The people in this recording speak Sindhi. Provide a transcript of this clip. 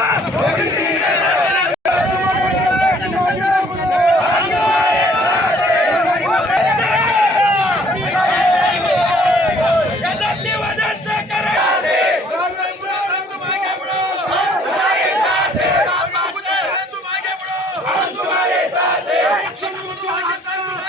ہو بھی سینے میں رکھ لے اے تمہارے ساتھ اے بھائی میرے جائے گا یادت دی ودان سے کرے اے تمہارے ساتھ اے باپ کے